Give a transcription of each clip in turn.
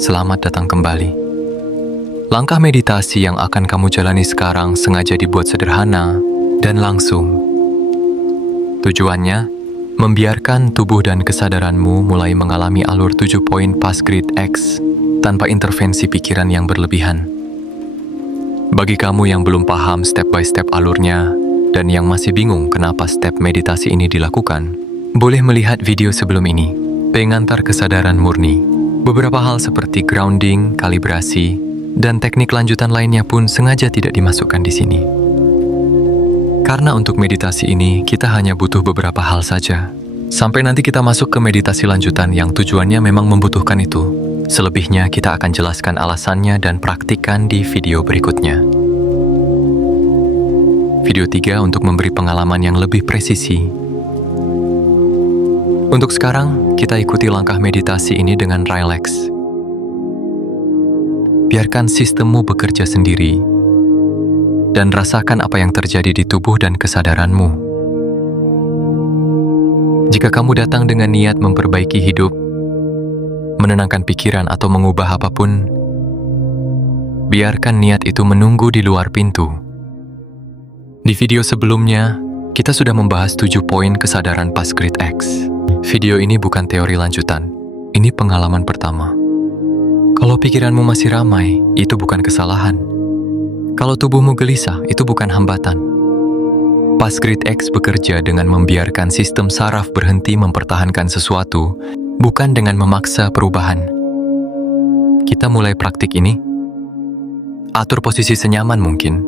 selamat datang kembali. Langkah meditasi yang akan kamu jalani sekarang sengaja dibuat sederhana dan langsung. Tujuannya, membiarkan tubuh dan kesadaranmu mulai mengalami alur 7 poin Fast Grid X tanpa intervensi pikiran yang berlebihan. Bagi kamu yang belum paham step by step alurnya dan yang masih bingung kenapa step meditasi ini dilakukan, boleh melihat video sebelum ini, pengantar kesadaran murni. Beberapa hal seperti grounding, kalibrasi, dan teknik lanjutan lainnya pun sengaja tidak dimasukkan di sini. Karena untuk meditasi ini, kita hanya butuh beberapa hal saja. Sampai nanti kita masuk ke meditasi lanjutan yang tujuannya memang membutuhkan itu. Selebihnya kita akan jelaskan alasannya dan praktikkan di video berikutnya. Video 3 untuk memberi pengalaman yang lebih presisi. Untuk sekarang, kita ikuti langkah meditasi ini dengan rileks. Biarkan sistemmu bekerja sendiri, dan rasakan apa yang terjadi di tubuh dan kesadaranmu. Jika kamu datang dengan niat memperbaiki hidup, menenangkan pikiran atau mengubah apapun, biarkan niat itu menunggu di luar pintu. Di video sebelumnya, kita sudah membahas 7 poin kesadaran Fast Grid X. Video ini bukan teori lanjutan, ini pengalaman pertama. Kalau pikiranmu masih ramai, itu bukan kesalahan. Kalau tubuhmu gelisah, itu bukan hambatan. Fast Grid X bekerja dengan membiarkan sistem saraf berhenti mempertahankan sesuatu, bukan dengan memaksa perubahan. Kita mulai praktik ini. Atur posisi senyaman mungkin.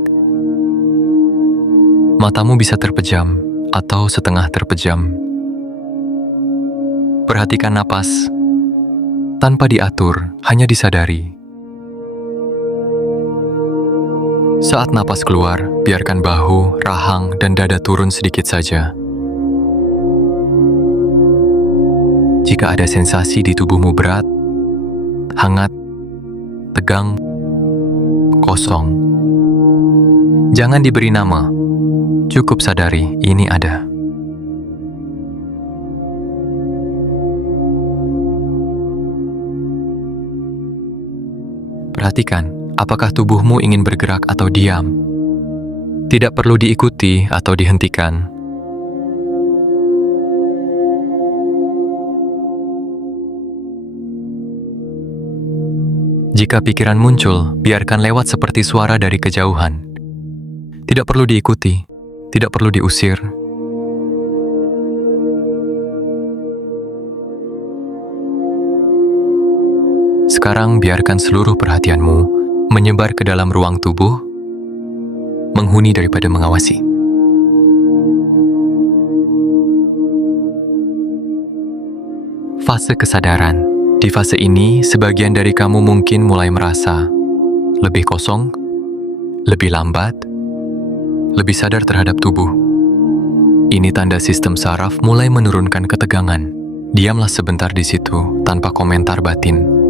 Matamu bisa terpejam atau setengah terpejam. Perhatikan napas, tanpa diatur, hanya disadari. Saat napas keluar, biarkan bahu, rahang, dan dada turun sedikit saja. Jika ada sensasi di tubuhmu berat, hangat, tegang, kosong, jangan diberi nama, cukup sadari ini ada. Perhatikan, apakah tubuhmu ingin bergerak atau diam? Tidak perlu diikuti atau dihentikan. Jika pikiran muncul, biarkan lewat seperti suara dari kejauhan. Tidak perlu diikuti, tidak perlu diusir. Sekarang biarkan seluruh perhatianmu menyebar ke dalam ruang tubuh, menghuni daripada mengawasi. Fase kesadaran. Di fase ini, sebagian dari kamu mungkin mulai merasa lebih kosong, lebih lambat, lebih sadar terhadap tubuh. Ini tanda sistem saraf mulai menurunkan ketegangan. Diamlah sebentar di situ tanpa komentar batin.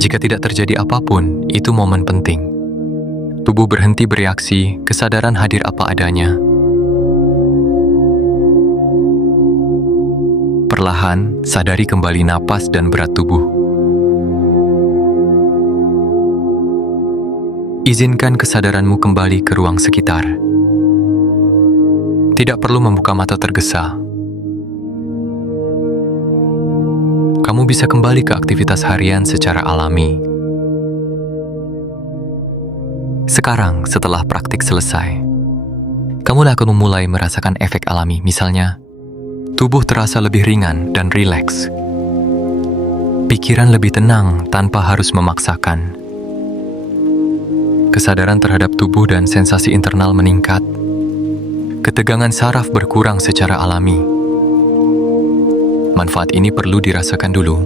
Jika tidak terjadi apapun, itu momen penting. Tubuh berhenti bereaksi, kesadaran hadir apa adanya. Perlahan, sadari kembali napas dan berat tubuh. Izinkan kesadaranmu kembali ke ruang sekitar. Tidak perlu membuka mata tergesa. Kamu bisa kembali ke aktivitas harian secara alami. Sekarang, setelah praktik selesai, kamu akan memulai merasakan efek alami. Misalnya, tubuh terasa lebih ringan dan rileks. Pikiran lebih tenang tanpa harus memaksakan. Kesadaran terhadap tubuh dan sensasi internal meningkat. Ketegangan saraf berkurang secara alami. Manfaat ini perlu dirasakan dulu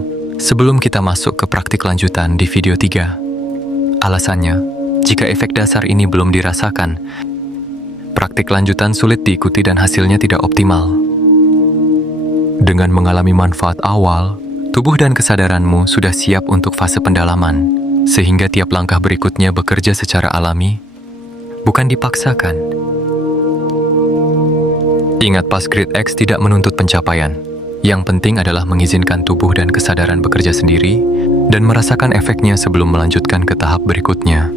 sebelum kita masuk ke praktik lanjutan di video 3. Alasannya, jika efek dasar ini belum dirasakan, praktik lanjutan sulit diikuti dan hasilnya tidak optimal. Dengan mengalami manfaat awal, tubuh dan kesadaranmu sudah siap untuk fase pendalaman, sehingga tiap langkah berikutnya bekerja secara alami, bukan dipaksakan. Ingat, Past Grid X tidak menuntut pencapaian. Yang penting adalah mengizinkan tubuh dan kesadaran bekerja sendiri dan merasakan efeknya sebelum melanjutkan ke tahap berikutnya.